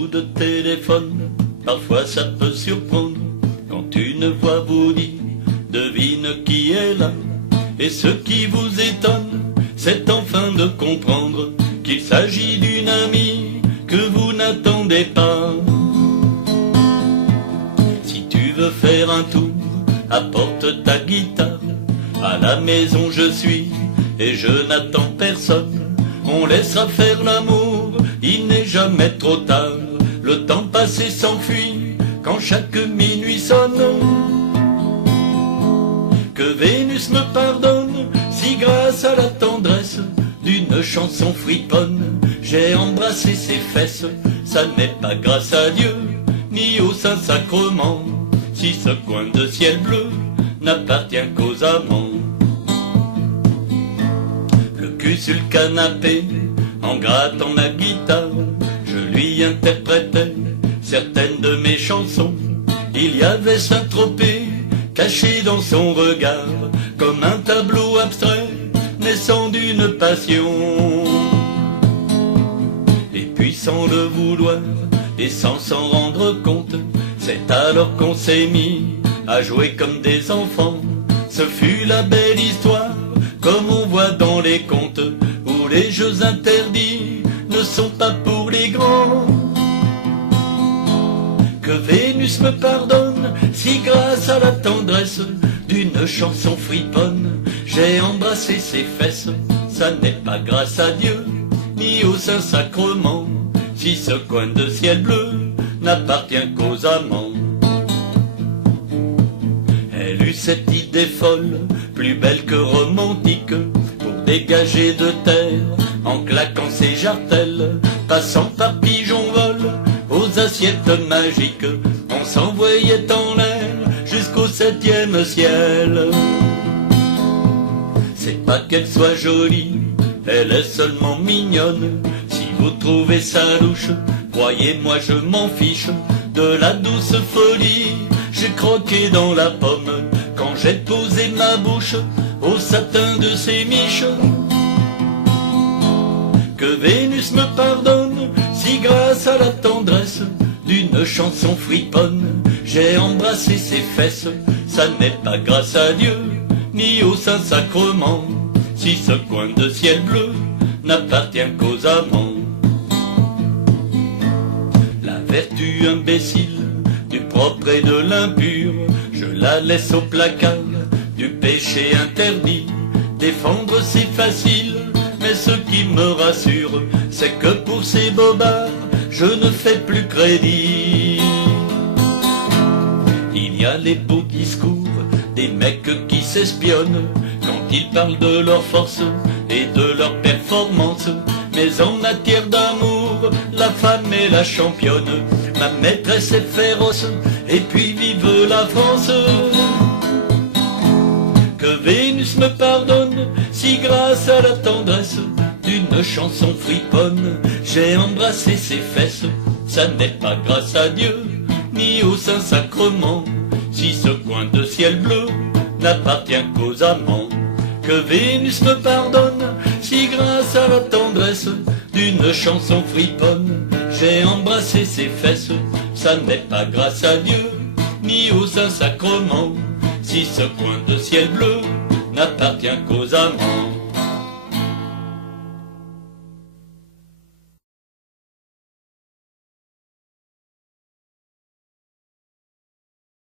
coup de téléphone, parfois ça peut surprendre. Quand une voix vous dit, devine qui est là. Et ce qui vous étonne, c'est enfin de comprendre qu'il s'agit d'une amie que vous n'attendez pas. Si tu veux faire un tour, apporte ta guitare. À la maison je suis et je n'attends personne. On laissera faire l'amour, il n'est jamais trop tard. Le temps passé s'enfuit quand chaque minuit sonne. Que Vénus me pardonne si grâce à la tendresse d'une chanson friponne j'ai embrassé ses fesses. Ça n'est pas grâce à Dieu ni au Saint-Sacrement si ce coin de ciel bleu n'appartient qu'aux amants. Le cul sur le canapé, en grattant ma guitare, je lui interprétais certaines de mes chansons. Il y avait Saint-Tropez caché dans son regard, comme un tableau abstrait naissant d'une passion. Et puis sans le vouloir et sans s'en rendre compte, c'est alors qu'on s'est mis à jouer comme des enfants. Ce fut la belle histoire, comme on voit dans les contes, où les jeux interdits ne sont pas pour les grands. Que Vénus me pardonne si grâce à la tendresse d'une chanson friponne j'ai embrassé ses fesses. Ça n'est pas grâce à Dieu ni au Saint-Sacrement si ce coin de ciel bleu n'appartient qu'aux amants. Elle eut cette idée folle, plus belle que romantique, pour dégager de terre en claquant ses jartelles, passant par pigeon-vol aux assiettes magiques. On s'envoyait en l'air jusqu'au 7e ciel. C'est pas qu'elle soit jolie, elle est seulement mignonne. Si vous trouvez ça louche, croyez-moi je m'en fiche de la douce folie. J'ai croqué dans la pomme quand j'ai posé ma bouche au satin de ses miches. Que Vénus me pardonne si grâce à la tendresse d'une chanson friponne j'ai embrassé ses fesses. Ça n'est pas grâce à Dieu ni au Saint-Sacrement si ce coin de ciel bleu n'appartient qu'aux amants. La vertu imbécile du propre et de l'impur, je la laisse au placard du péché interdit. Défendre c'est facile, mais ce qui me rassure, c'est que pour ces bobards, je ne fais plus crédit. Il y a les beaux discours des mecs qui s'espionnent quand ils parlent de leur force et de leur performance. Mais en matière d'amour, la femme est la championne. Ma maîtresse est féroce, et puis vive la France. Que Vénus me pardonne si grâce à la tendresse d'une chanson friponne j'ai embrassé ses fesses. Ça n'est pas grâce à Dieu ni au Saint-Sacrement si ce coin de ciel bleu n'appartient qu'aux amants. Que Vénus me pardonne si grâce à la tendresse d'une chanson friponne j'ai embrassé ses fesses. Ça n'est pas grâce à Dieu ni au Saint-Sacrement si ce coin de ciel bleu n'appartient qu'aux amants.